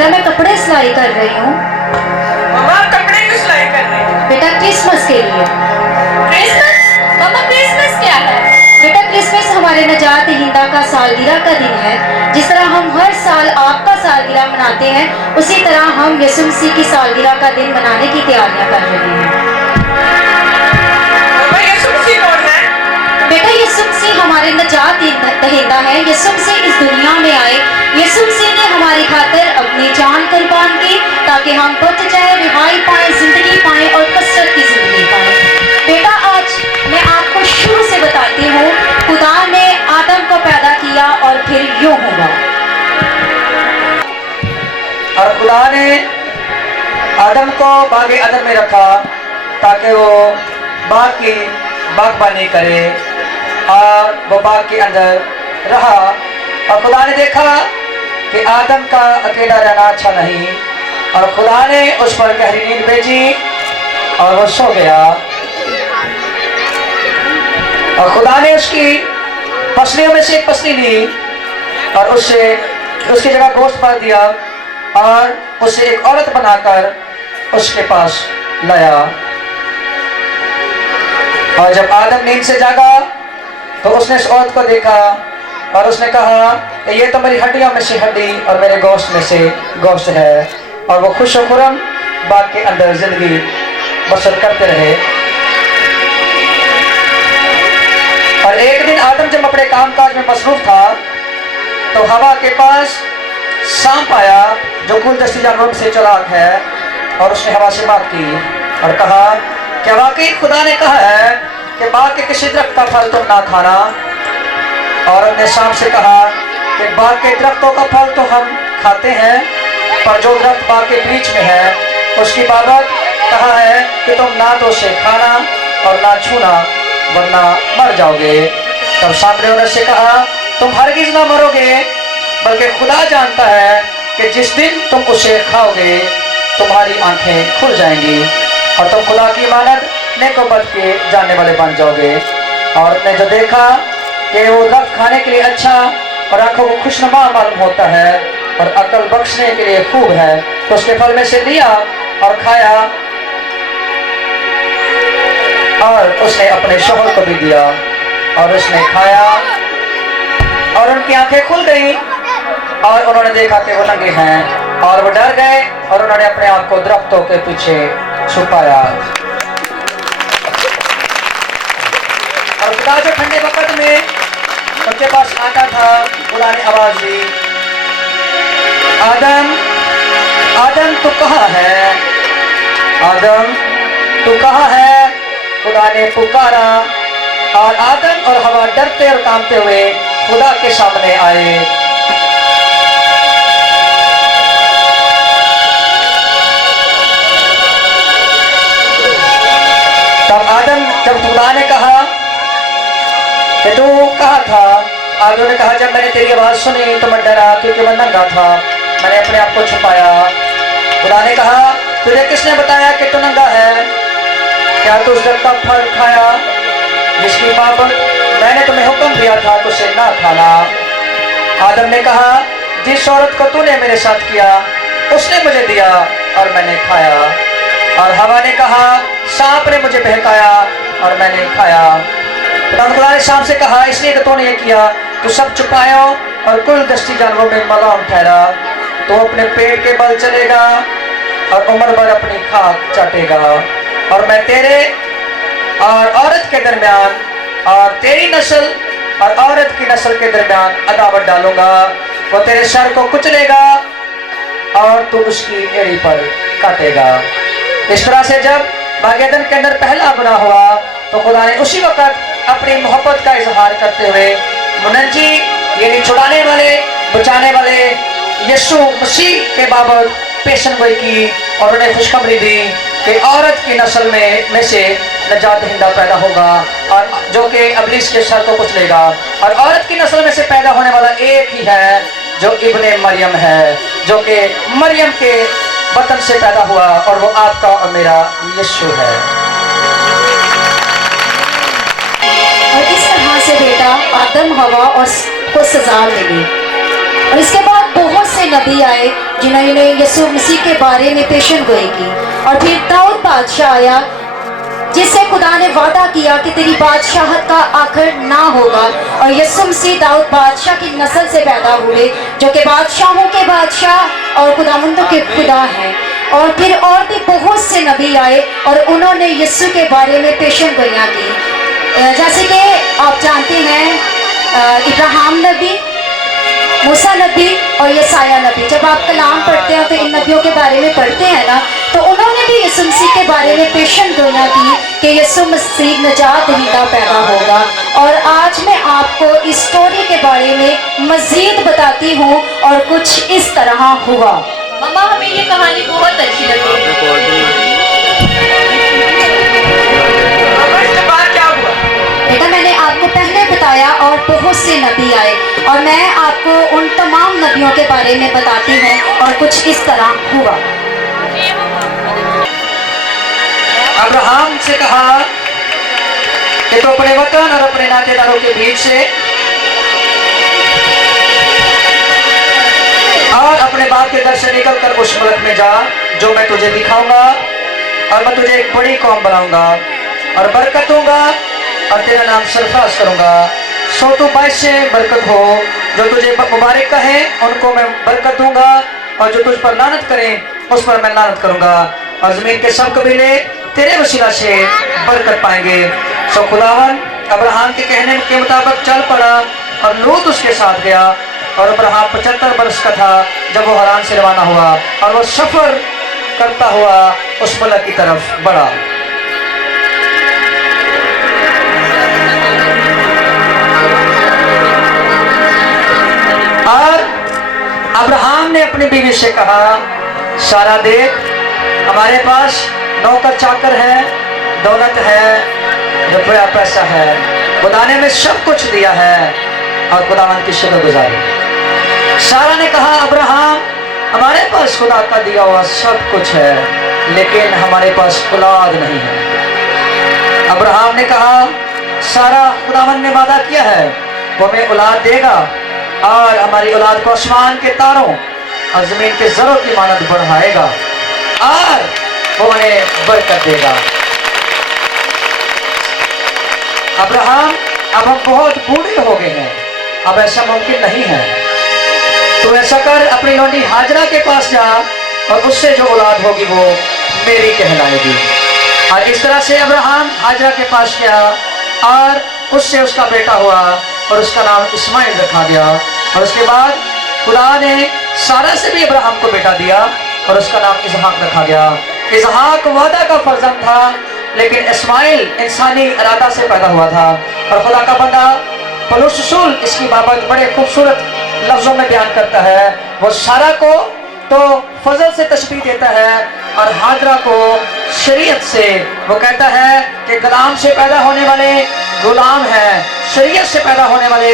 बेटा मैं कपड़े सिलाई कर रही हूँ। मम्मा कपड़े क्यों सिलाई कर रही है? बेटा क्रिसमस के लिए। क्रिसमस? मम्मा क्रिसमस क्या है? बेटा क्रिसमस हमारे नजात हिंदा का सालगिरह का दिन है। जिस तरह हम हर साल आपका सालगिरह मनाते हैं, उसी तरह हम यीशु मसीह की सालगिरह का दिन मनाने की तैयारियां कर रहे हैं। मम्मा यीशु मसीह कौन है? बेटा यीशु मसीह हमारे नजात दहिंदा है। यीशु मसीह इस दुनिया में आए। यीशु मसीह ने हमारी खातिर अपनी जान कुर्बान की ताकि हम बच जाए, रिहाई पाए, जिंदगी पाए और कसरत की जिंदगी पाए। बेटा आज मैं आपको शुरू से बताती हूँ, खुदा ने आदम को पैदा किया और फिर यूं हुआ। और खुदा ने आदम को बागे अदन में रखा ताकि वो बाग की बागबानी करे और वो बाग के अंदर रहा। और खुदा ने देखा कि आदम का अकेला रहना अच्छा नहीं, और खुदा ने उस पर गहरी नींद भेजी और वो सो गया। और खुदा ने उसकी पसलियों में से एक पसली ली और उससे उसकी जगह गोश्त भर दिया और उसे एक औरत बनाकर उसके पास लाया। और जब आदम नींद से जागा तो उसने इस औरत को देखा और उसने कहा कि ये तो मेरी हड्डियों में से हड्डी और मेरे गोश्त में से गोश्त है। और वो खुश और खुर्रम बाग के अंदर जिंदगी बसर करते रहे। और एक दिन आदम जब अपने कामकाज में मसरूफ था तो हवा के पास सांप आया जो कुल दस्ती जानवरों से चालाक है, और उसने हवा से बात की और कहा क्या वाकई खुदा ने कहा है कि बाग के किसी दरख्त का फल तुम ना खाना? औरत ने सांप से कहा कि बाग के दरख्तों का फल तो हम खाते हैं, पर जो दरख्त बाग के बीच में है उसकी बाबत कहा है कि तुम ना तो उसे खाना और ना छूना वरना मर जाओगे। तब सांप ने औरत से कहा तुम हरगिज ना मरोगे, बल्कि खुदा जानता है कि जिस दिन तुम उसे खाओगे तुम्हारी आंखें खुल जाएंगी और तुम खुदा की इमानत नेको बद के जानने वाले बन जाओगे। औरत ने जो देखा कि वो दरख्त खाने के लिए अच्छा और आंखों को खुशनुमा मालूम होता है और अकल बख्शने के लिए खूब है, तो उसके फल में से लिया और खाया और उसने अपने शौहर को भी दिया और उसने खाया और उनकी आंखें खुल गई और उन्होंने देखा कि वो नंगे हैं और वो डर गए और उन्होंने अपने आप को दरख्तों के पीछे छुपाया। और खुदा जो ठंडे वक्त में उनके पास आता था, खुदा ने आवाज दी आदम आदम तू कहाँ है? आदम तू कहाँ है? खुदा ने पुकारा और आदम और हवा डरते और कांपते हुए खुदा के सामने आए। तब आदम जब खुदा ने कहा कि तू कहाँ था? आदम ने कहा जब मैंने तेरी आवाज सुनी तो मैं डरा क्योंकि मैं नंगा था, मैंने अपने आप को छुपाया। खुदा ने कहा तुझे किसने बताया कि तू नंगा है? क्या तू उस दरख्त का फल खाया जिसकी बाबत मैंने तुम्हें हुक्म दिया था कि उसे ना खाना? आदम ने कहा जिस औरत को तूने मेरे साथ किया उसने मुझे दिया और मैंने खाया। और हवा ने कहा सांप ने मुझे बहकाया और मैंने खाया। खुदा ने सांप से कहा इसलिए कि तूने ये किया तो सब छुपायो और कुल दस्ती जानवरों में मलाम ठहरा, तो अपने पेट के बल चलेगा और उम्र भर अपनी खाक चाटेगा। और मैं तेरे और औरत के दरमियान और तेरी नस्ल और औरत की नस्ल के दरमियान अदावत डालूंगा, वो तेरे सर को कुचलेगा और तू उसकी एड़ी पर काटेगा। इस तरह से जब बागेदन के अंदर पहला गुनाह हुआ तो खुदा ने उसी वक्त अपनी मोहब्बत का इजहार करते हुए मुनज्जी यानी छुड़ाने वाले बचाने वाले यीशु मसीह के बाबत पेशनगोई की और उन्हें खुशखबरी दी कि औरत की नस्ल में से नजात हिंदा पैदा होगा और जो कि इब्लीस के सर को कुचलेगा। और औरत की नस्ल में से पैदा होने वाला एक ही है जो इब्ने मरियम है, जो कि मरियम के बतन से पैदा हुआ और वो आपका और मेरा यीशु है। और इस तरह से बेटा आदम हवा और को सजा मिली। और इसके बाद बहुत से नबी आए जिन्होंने यीशु मसीह के बारे में पेशन गोई की। और फिर दाऊद बादशाह आया जिससे खुदा ने वादा किया कि तेरी बादशाहत का आखिर ना होगा। और यीशु मसीह दाऊद बादशाह की नस्ल से पैदा हुए जो कि बादशाहों के बादशाह और खुदावंदों के खुदा हैं। और फिर और भी बहुत से नबी आए और उन्होंने यीशु के बारे में पेशन गोइयाँ की। जैसे कि आप जानते हैं इब्राहिम नबी, मूसा नबी और यसाया नबी। जब आप कलाम पढ़ते हैं तो इन नबियों के बारे में पढ़ते हैं ना, तो उन्होंने भी यीशु मसीह के बारे में पेशन गोइयाँ की कि यीशु मसीह निजात दहिंदा पैदा होगा। और आज मैं आपको इस स्टोरी के बारे में मजीद बताती हूँ और कुछ इस तरह हुआ। मम्मा हमें ये कहानी बहुत अच्छी लगी। मम्मा इसके बाद क्या हुआ? बेटा मैंने आपको पहले बताया और बहुत से नबी आए और मैं आपको उन तमाम नबियों के बारे में बताती हूँ और कुछ इस तरह हुआ। अब्राहम से कहा कि तो अपने वतन और अपने नातेदारों के बीच से और अपने बाप के घर से निकल कर उस मुल्क में जा जो मैं तुझे दिखाऊंगा, और मैं तुझे एक बड़ी कौम बनाऊंगा और बरकत दूंगा और तेरा नाम सरफराज करूंगा। सो तू बाइस से बरकत हो, जो तुझे मुबारक कहे उनको मैं बरकत दूंगा और जो तुझ पर लानत करें उस पर मैं लानत करूंगा। और जमीन के सब कबीले तेरे वसीला से बरकत पाएंगे। सो खुदावन अब्राहम के कहने के मुताबिक चल पड़ा और लूत उसके साथ गया। और अब्राहम 75 वर्ष का था जब वो हरान से रवाना हुआ और वो सफर करता हुआ उस मुल्क की तरफ बढ़ा। और अब्राहम ने अपनी बीवी से कहा, सारा देख हमारे पास नौकर चाकर है, दौलत है, रुपया पैसा है, खुदा ने में सब कुछ दिया है और खुदावन की शुक्रगुजारी। सारा ने कहा, अब्राहम हमारे पास खुदा का दिया हुआ सब कुछ है लेकिन हमारे पास औलाद नहीं है। अब्राहम ने कहा, सारा खुदावन ने वादा किया है वो हमें औलाद देगा और हमारी औलाद को आसमान के तारों और जमीन के जरों की मानद बढ़ाएगा और वो उन्हें बरकत देगा। अब्राहम अब हम बहुत बूढ़े हो गए हैं, अब ऐसा मुमकिन नहीं है। तो ऐसा कर अपनी लौंडी हाजरा के पास जा और उससे जो औलाद होगी वो मेरी कहलाएगी। और इस तरह से अब्राहम हाजरा के पास गया और उससे उसका बेटा हुआ और उसका नाम इस्माइल रखा गया। और उसके बाद खुदा ने सारा से भी अब्राहम को बेटा दिया और उसका नाम इसहाक रखा गया। इसहाक वादा का फर्जंद था लेकिन इस्माइल इंसानी इरादा से पैदा हुआ था। और खुदा का बंदा पौलुस रसूल इसकी बाबत बड़े खूबसूरत लफ्जों में बयान करता है। वो सारा को तो फजल से तशबीह देता है और हाजरा को शरीयत से। वो कहता है कि गुलाम से पैदा होने वाले गुलाम हैं, शरीयत से पैदा होने वाले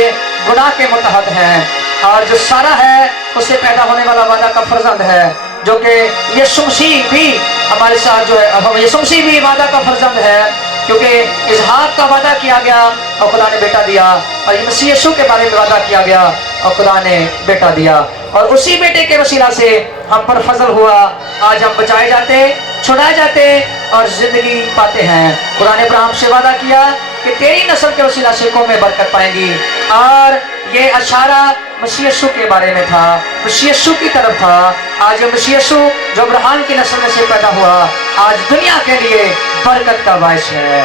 गुनाह के मुतहद हैं। और जो सारा है उससे पैदा होने वाला वादा का फर्जंद है जो कि यीशु मसीह भी हमारे साथ जो है, अब यीशु मसीह भी वादा का फर्जंद है क्योंकि इसहाक का वादा किया गया और खुदा ने बेटा दिया। और मसीह यीशु के बारे में वादा किया गया और खुदा ने बेटा दिया। और उसी बेटे के वसीला से हम पर फजल हुआ, आज हम बचाए जाते, छुड़ाए जाते और जिंदगी पाते हैं। खुदा ने अब्राहम से वादा किया कि तेरी नस्ल के वसीला से कौमें बरकत पाएंगी। और ये इशारा मसीह यीशु के बारे में था, मसीह यीशु की तरफ था। आज मसीह यीशु जो अब्राहम की नस्ल में से पैदा हुआ आज दुनिया के लिए बरकत का बायस है।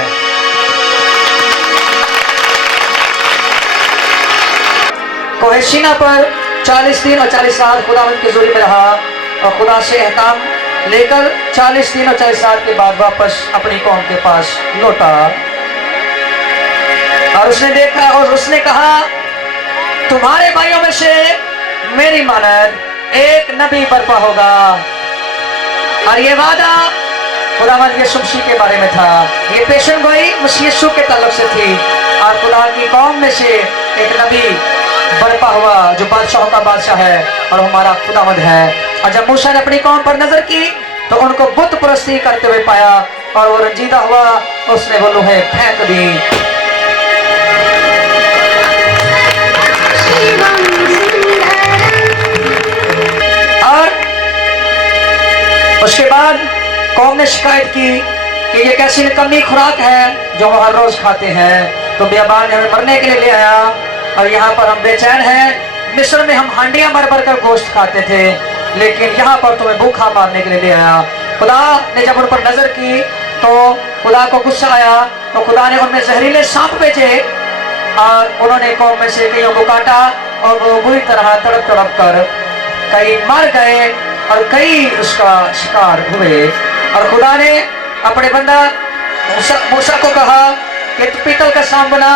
कोहे सीना पर 40 दिन और 40 साल खुदावंद की जोड़ी में रहा और खुदा से एहकाम लेकर 40 दिन और 40 साल के बाद वापस अपनी कौम के पास लौटा। और उसने देखा और उसने कहा, तुम्हारे भाइयों में से मेरी मानद एक नबी बर्पा होगा। और ये वादा खुदावंद यीशु मसीह के बारे में था। ये पेशन गोई मसीह यीशु के ताल्लुक से थी। और खुदा की कौम में से एक नबी बर्पा हुआ जो बादशाहों का बादशाह है और हमारा खुदावंद है। और जब मूसा ने अपनी कौम पर नजर की तो उनको बुत परस्ती करते हुए पाया और वो रंजीदा हुआ, उसने वो लोहे फेंक दी। उसके बाद कौम ने शिकायत की कि ये कैसी निकम्मी खुराक है जो हम हर रोज खाते हैं। तो बियाबान ने हमें मरने के लिए ले आया और यहाँ पर हम बेचैन हैं। मिस्र में हम हांडियां भर भर कर गोश्त खाते थे, लेकिन यहाँ पर तुम्हें भूखा मारने के लिए ले आया। खुदा ने जब उन पर नजर की तो खुदा को गुस्सा आया, तो खुदा ने उनमें जहरीले सांप भेजे और उन्होंने कौम में से कईयों को काटा और वो बुरी तरह तड़प तड़प कर कई मर गए और कई उसका शिकार हुए। और खुदा ने अपने बंदा मूसा को कहा कि तू पीतल का सांप बना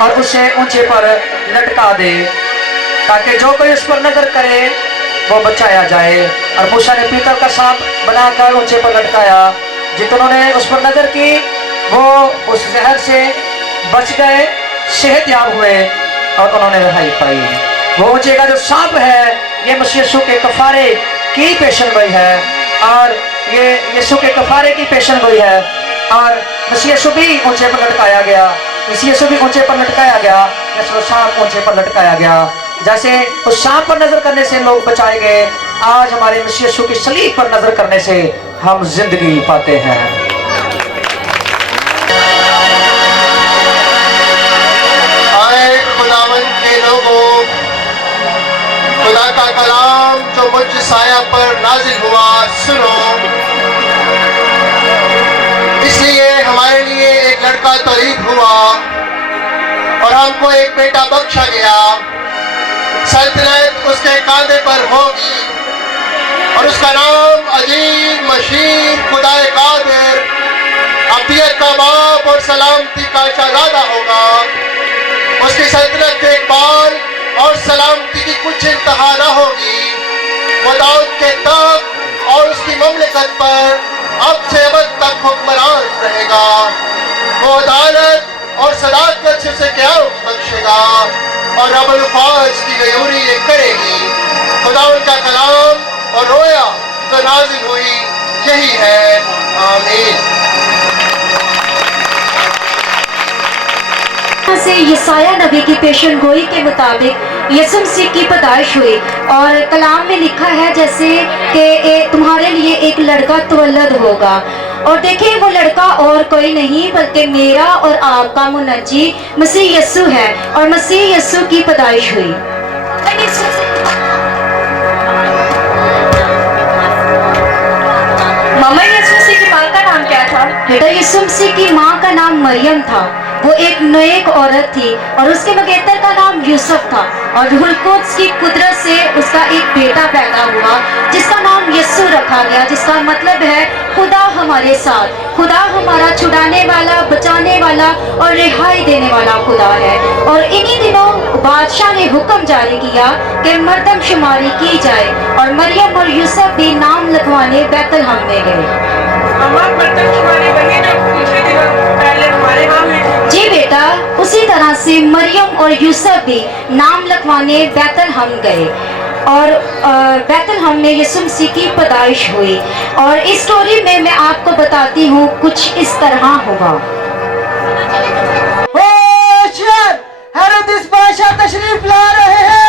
और उसे ऊंचे पर लटका दे, ताकि जो कोई उस पर नजर करे वो बचाया जाए। और मूसा ने पीतल का सांप बनाकर ऊंचे पर लटकाया। जितनों ने उस पर नजर की वो उस जहर से बच गए, सेहतयाब हुए और उन्होंने रिहाई पाई। वो ऊंचे का जो सांप है ये मसीह यीशु के कफारे की पेशन गोई है, और ये यीशु के कफारे की पेशन गोई है। और मसीह यीशु भी ऊंचे पर लटकाया गया, मसीह यीशु भी ऊंचे पर लटकाया गया, जैसे वो सांप ऊंचे पर लटकाया गया। जैसे उस सांप पर नजर करने से लोग बचाए गए, आज हमारे मसीह यीशु की सलीब पर नजर करने से हम जिंदगी पाते हैं। आए खुदावंद के लोगों, खुदा का कलाम जो मुझ साया पर नाजिल हुआ सुनो। इसलिए हमारे लिए एक लड़का तौलीद हुआ और हमको एक बेटा बख्शा गया। सल्तनत उसके कांधे पर होगी और उसका नाम अजीब, मशीन, खुदाए कादिर, अफियत का बाप और सलामती का शहजादा होगा। उसकी सल्तनत देखभाल और सलामती की कुछ इंतहा न होगी। वो दाऊद के तख्त और उसकी ममलिकत पर अब से अब तक हुक्मरान रहेगा। वो अदालत और सदाकत से उसे क़यामत बख्शेगा और रब्बुल फ़ाज़ की गयूरी ये करेगी। खुदा उनका कलाम और रोया जो नाज़िल हुई यही है। आमीन। से यसाया नबी की पेशन गोई के मुताबिक यीशु मसीह की पैदाइश हुई और कलाम में लिखा है जैसे कि तुम्हारे लिए एक लड़का तवल्लद होगा। और देखिए वो लड़का और कोई नहीं बल्कि मेरा और आपका मुनज्जी मसीह यीशु है और मसीह यीशु की पैदाइश हुई। मामा, यीशु मसीह की माँ का नाम क्या था? बेटा यीशु मसीह की माँ का नाम मरियम था। वो एक नेक औरत थी और उसके मगेतर का नाम यूसुफ था। और रूहुल कुद्स की कुदरत से उसका एक बेटा पैदा हुआ जिसका नाम यीशु रखा गया, जिसका मतलब है खुदा हमारे साथ। खुदा हमारा छुड़ाने वाला, बचाने वाला और रिहाई देने वाला खुदा है। और इन्हीं दिनों बादशाह ने हुक्म जारी किया कि मर्दमशुमारी की जाए और मरियम और यूसुफ भी नाम लिखवाने बैतलहम में गए। जी बेटा, उसी तरह से मरियम और यूसुफ भी नाम लिखवाने बैतलहम गए और बैतलहम में यीशु मसीह की पैदाइश हुई। और इस स्टोरी में मैं आपको बताती हूँ कुछ इस तरह होगा। हेरोदिस बादशाह तशरीफ ला रहे हैं।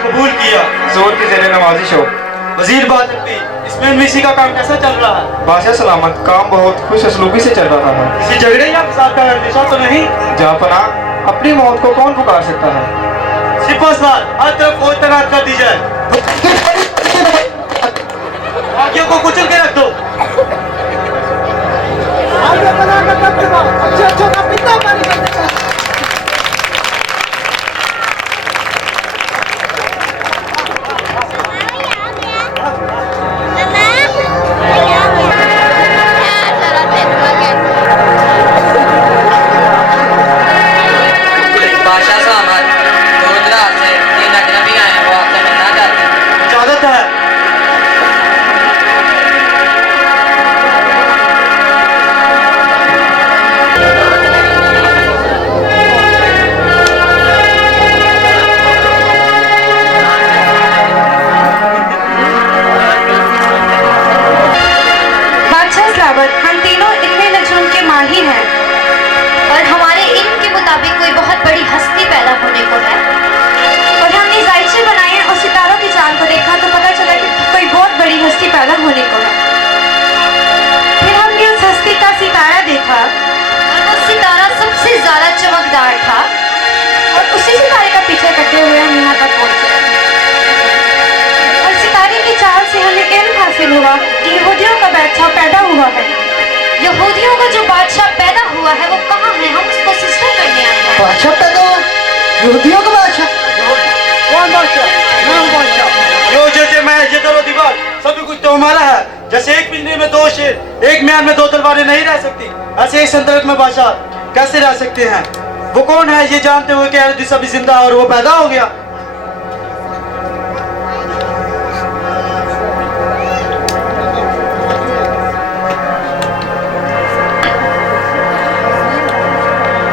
कबूल किया, जोर के जेरे नवाजिश हो। वजीर बादल इसमें मिसी का काम कैसा चल रहा है? बादशाह सलामत, काम बहुत खुश असलूबी से चल रहा है। किसी झगड़े या फसाद का अंदेशा तो नहीं? जहाँपना, अपनी मौत को कौन पुकार सकता है? सिपाहसार, हर तरफ फौज तैनात कर दी जाए। बाकियों को कुचल के रख दो। हुआ है वो कहाँ है? हम उसको सिस्टर करने आए हैं। बादशाह पे तो यहूदियों का बादशाह। कौन बादशाह? मैं हूँ बादशाह। यो जैसे मैं जिधर दीवार सभी कुछ तो हमारा है। जैसे एक पिंजरे में दो शेर, एक म्यान में दो तलवारें नहीं रह सकती, ऐसे एक संतुलित में बादशाह कैसे रह सकते हैं? वो कौन है ये जानते हुए कि हेरोदिस अभी जिंदा और वो पैदा हो गया?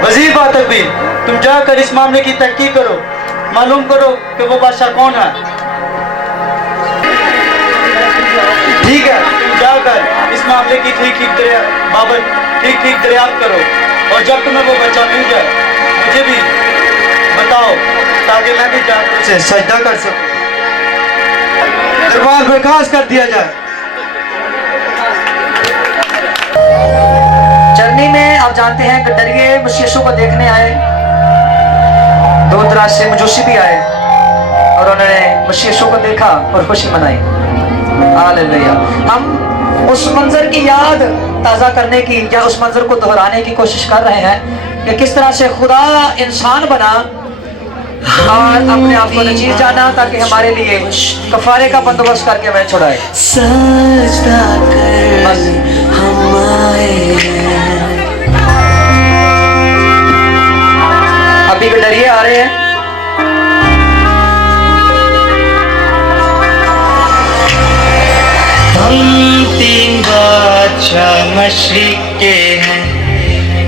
वजीर बातकबीर, तुम जाकर इस मामले की तहकीक करो, मालूम करो कि वो बादशाह कौन है। ठीक है, तुम जाकर इस मामले की ठीक ठीक दरियाफ्त करो और जब तुम्हें वो बच्चा मिल जाए मुझे भी बताओ ताकि मैं भी जाकर उसे सजदा कर सकूं। दरबार बर्खास्त कर दिया जाए। जर्नी में आप जानते हैं गड्डरिये मसीह को देखने आए, दूर दराज से मजूसी भी आए और उन्होंने मसीह को देखा और खुशी मनाई। हालेलुया। हम उस मंजर की याद ताज़ा करने की या उस मंजर को दोहराने की कोशिश कर रहे हैं कि किस तरह से खुदा इंसान बना और अपने आप को नजीर जाना ताकि हमारे लिए कफारे का बंदोबस्त करके हमें छुड़ाए। सजदा कर हम आए हैं। अभी गड्डरिये आ रहे हैं। हम तीन बादशाह मशरिक के हैं,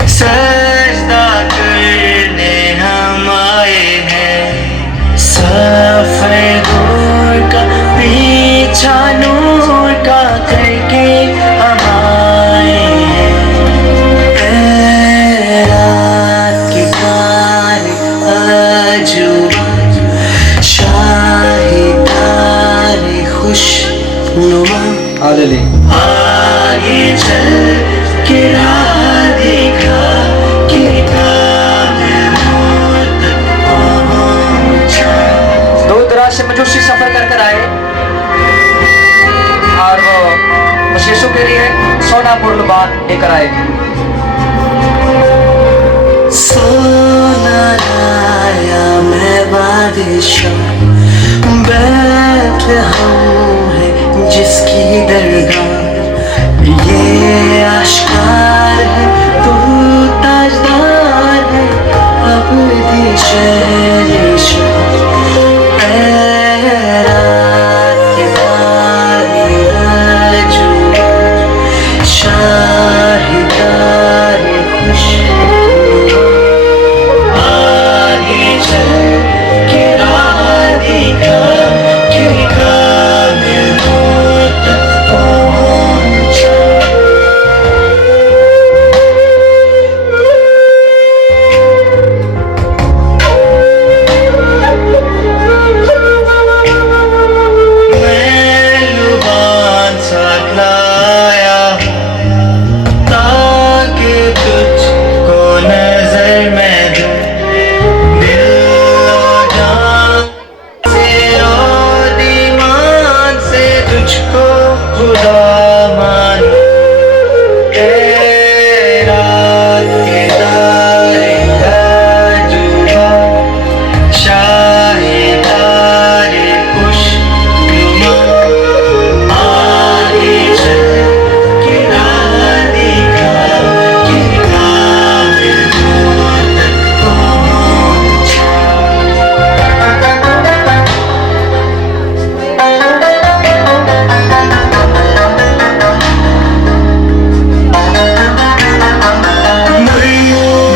सजदा करने हम आए हैं। सफर दूर का पीछा नूर का करके हम आए हैं। ऐ रात के तारे अजूबा, शाही तारे खुशनुमा, हालेलुया। आगे चल के राह देखा कि काबिल मौत पहुंचा। दूर दराज से मजूसी सफर कर कर आए और वो मसीह के लिए सोना मुर्लबान लेकर आए। सोना लाया मैं बादशाह, बैठे हम हैं जिसकी दरगाह। ये आश्कार है तू ताजदार है अब भी शहंशाह। ऐ रात के तारे अजूबा, शाही तारे खुशनुमा, आगे चल के राह देखा कि काबिल मौत पहुंचा। मैं लुबान साथ लाया ताकि तुझको नजर में दूं। दिल और जान से और ईमान से तुझको खुदा मानूं। ऐ रात के तारे अजूबा, शाही तारे खुशनुमा, आगे चल के राह देखा कि काबिल मौत पहुंचा।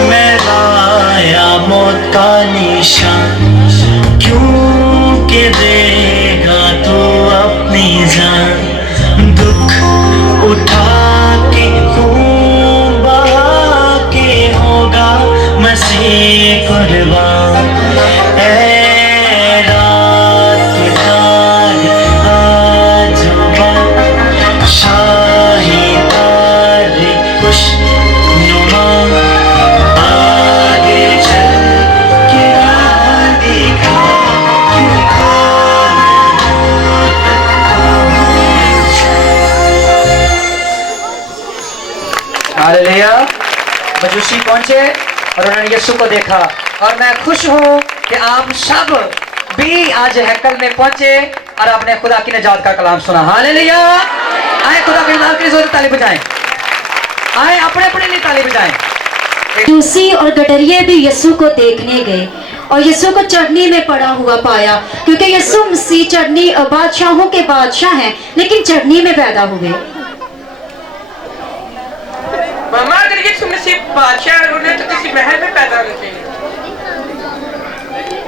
मैं लाया मौत का निशान, क्योंकि देगा तो अपनी जान। दुख उठा के खून बहा के होगा मसीह कुर्बान। ऐ रात के तारे अजूबा, शाही तारे खुशनुमा, आगे चल के राह देखा कि काबिल मौत पहुंचा। हालेलुया। मजूसी पहुंचे और उन्होंने यीशु को देखा। और मैं खुश हूं कि आप सब भी आज हैकल में पहुंचे और आपने खुदा की निजात का कलाम सुना। हालेलुया। आए खुदा की निजात के लिए ताली बजाएं, आए अपने अपने लिए ताली बजाएं। यूसी और गडरिये भी यीशु को देखने गए और यीशु को चटनी में पड़ा हुआ पाया, क्योंकि यीशु मसीह चटनी बादशाहों के बादशाह हैं, लेकिन चटनी में पैदा हुए। मामा अगर यीशु मसीह बादशाह होने तो किसी महल में पैदा होने चाहिए।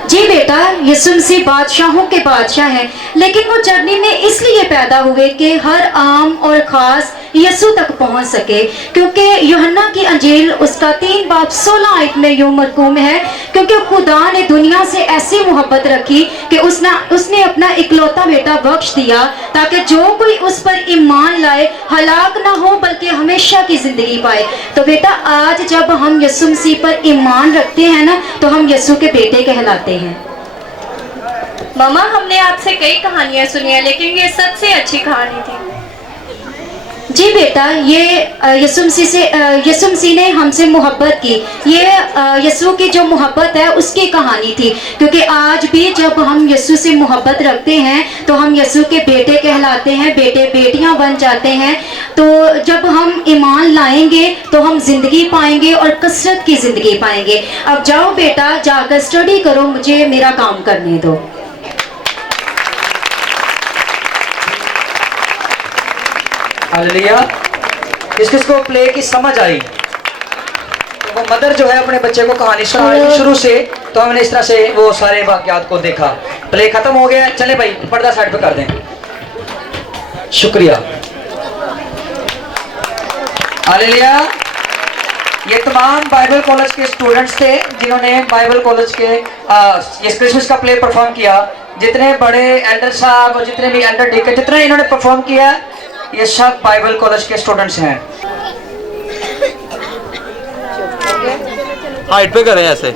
जी बेटा, यीशु मसीह बादशाहों के बादशाह हैं, लेकिन वो चटनी में इसलिए पैदा हुए कि हर आम और खास यीशु तक पहुंच सके, क्योंकि यूहन्ना की अंजील उसका 3 बाब 16 आयत में यूं मरकूम है, क्योंकि खुदा ने दुनिया से ऐसी मोहब्बत रखी कि उसने अपना इकलौता बेटा बख्श दिया, ताकि जो कोई उस पर ईमान लाए हलाक ना हो बल्कि हमेशा की जिंदगी पाए। तो बेटा, आज जब हम यीशु मसीह पर ईमान रखते हैं ना, तो हम यीशु के बेटे कहलाते हैं। मामा हमने आपसे कई कहानियां सुनी है, लेकिन ये सबसे अच्छी कहानी थी। जी बेटा, ये यीशु मसीह ने हमसे मोहब्बत की। ये यीशु की जो मोहब्बत है उसकी कहानी थी, क्योंकि आज भी जब हम यीशु से मोहब्बत रखते हैं तो हम यीशु के बेटे कहलाते हैं, बेटे बेटियां बन जाते हैं। तो जब हम ईमान लाएंगे तो हम जिंदगी पाएंगे और कसरत की जिंदगी पाएंगे। अब जाओ बेटा, जाकर स्टडी करो, मुझे मेरा काम करने दो। हालेलुया। किसको प्ले की समझ आई? तो वो मदर जो है अपने बच्चे को कहानी सुना रही थी शुरू से, तो हमने इस तरह से वो सारे वाकयात को देखा। प्ले खत्म हो गया, चले भाई पर्दा साइड पे कर दें। शुक्रिया। हालेलुया। ये तमाम बाइबल कॉलेज के स्टूडेंट्स थे जिन्होंने बाइबल कॉलेज के इस क्रिसमस का प्ले परफॉर्म किया। जितने बड़े एल्डर साहब और जितने भी एल्डर डीकन जितने इन्होंने परफॉर्म किया, ये सब बाइबल कॉलेज के स्टूडेंट्स हैं। हाइट पे करें ऐसे।